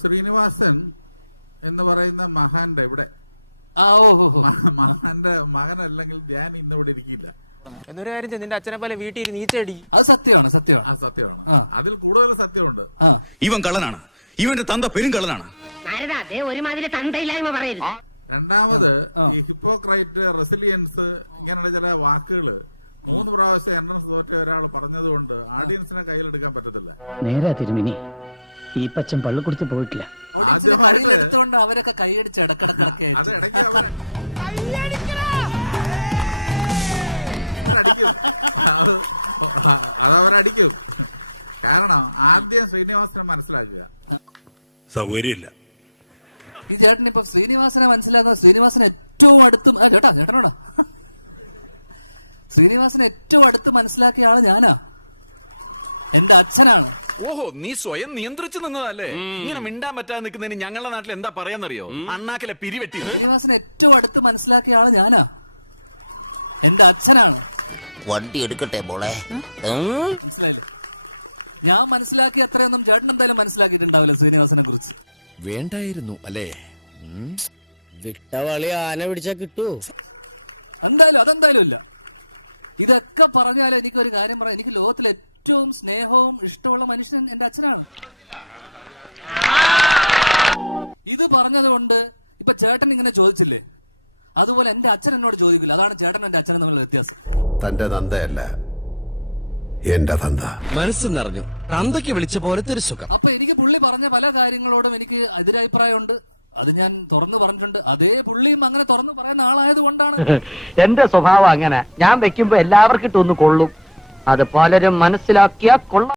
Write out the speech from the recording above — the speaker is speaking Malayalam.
ശ്രീനിവാസൻ എന്ന് പറയുന്ന മഹാന്റെ ഇവിടെ മഹാന്റെ മകനല്ലെങ്കിൽ ഞാൻ ഇന്നിവിടെ ഇരിക്കില്ല. എന്നൊരു കാര്യം, നിന്റെ അച്ഛനെ പോലെ വീട്ടിൽ നീച്ചടി. അത് സത്യമാണ്. അതിൽ കൂടുതൽ സത്യമുണ്ട്. ഇവൻ കള്ളനാണ്, ഇവന്റെ തന്ത പെരുങ്കള്ളനാണ്. ഒരുമാതിരി തന്തയില്ലായ്മ പറയരുത്. രണ്ടാമത് ഈ ഹിപ്പോക്രൈറ്റ്, റെസിലിയൻസ് ഇങ്ങനെയുള്ള ചില വാക്കുകള് 3 പ്രാവശ്യം എൻട്രൻസ് തോറ്റ ഒരാൾ പറഞ്ഞതുകൊണ്ട് ഓഡിയൻസിനെ കയ്യിലെടുക്കാൻ പറ്റത്തില്ല. നേരാ തിരുമിനി, ഈ പച്ചൻ പള്ളിക്കുടിച്ച് പോയിട്ടില്ല. അവരൊക്കെ കൈയടിച്ച് ഇടക്കിടക്കിടക്കെ അതവരടിക്കും. കാരണം ആദ്യം ശ്രീനിവാസനെ മനസ്സിലാക്കുക. സൗകര്യമില്ല. ഈ ചേട്ടൻ ഇപ്പൊ ശ്രീനിവാസനെ മനസ്സിലാക്കുക. ശ്രീനിവാസൻ ഏറ്റവും അടുത്ത് ചേട്ടനോടാ ശ്രീനിവാസനെ ഏറ്റവും അടുത്ത് മനസ്സിലാക്കിയ ആള് ഞാനാ. എന്റെ അച്ഛനാണ്. ഓഹോ, നീ സ്വയം നിയന്ത്രിച്ചു നിന്നതല്ലേ? ഇങ്ങനെ മിണ്ടാൻ പറ്റാതെ നിൽക്കുന്നതിന് ഞങ്ങളുടെ നാട്ടിൽ എന്താ പറയാന്നറിയോ? അണ്ണാക്കിലെ പിരിവെട്ടി. ശ്രീനിവാസനെ ഏറ്റവും അടുത്ത് മനസ്സിലാക്കിയ ആള് ഞാനാ. എന്റെ അച്ഛനാണ്. വണ്ടി എടുക്കട്ടെ മോളെ. മനസ്സിലായില്ലേ? ഞാൻ മനസ്സിലാക്കിയ അത്രയൊന്നും ചേട്ടൻ എന്തായാലും മനസ്സിലാക്കിയിട്ടുണ്ടാവില്ല ശ്രീനിവാസനെ കുറിച്ച്. വേണ്ടായിരുന്നു അല്ലേ? വിട്ടവളി ആന പിടിച്ചാ കിട്ടൂ. അതെന്തായാലും ഇല്ല. ഇതൊക്കെ പറഞ്ഞാൽ എനിക്കൊരു കാര്യം പറയാം. എനിക്ക് ലോകത്തിൽ ഏറ്റവും സ്നേഹവും ഇഷ്ടമുള്ള മനുഷ്യൻ എന്റെ അച്ഛനാണ്. ഇത് പറഞ്ഞതുകൊണ്ട് ഇപ്പൊ ചേട്ടൻ ഇങ്ങനെ ചോദിച്ചില്ലേ, അതുപോലെ എന്റെ അച്ഛൻ എന്നോട് ചോദിക്കില്ല. അതാണ് ചേട്ടൻ എന്റെ അച്ഛൻ എന്നുള്ള വ്യത്യാസം. തന്റെ തന്തയല്ല, എന്റെ തന്ത. മനസ്സ് നിറഞ്ഞു. തന്തയ്ക്ക് വിളിച്ച പോലത്തെ ഒരു സുഖം. അപ്പൊ എനിക്ക് പുള്ളി പറഞ്ഞ പല കാര്യങ്ങളോടും എനിക്ക് എതിരഭിപ്രായമുണ്ട്. അത് ഞാൻ തുറന്നു പറഞ്ഞിട്ടുണ്ട്. അതേ പുള്ളിയും അങ്ങനെ തുറന്നു പറയുന്ന ആളായത് കൊണ്ടാണ്. എന്റെ സ്വഭാവം അങ്ങനെ. ഞാൻ വെക്കുമ്പോ എല്ലാവർക്കും ഇട്ടൊന്ന് കൊള്ളും. അത് പലരും മനസ്സിലാക്കിയാ കൊള്ളാം.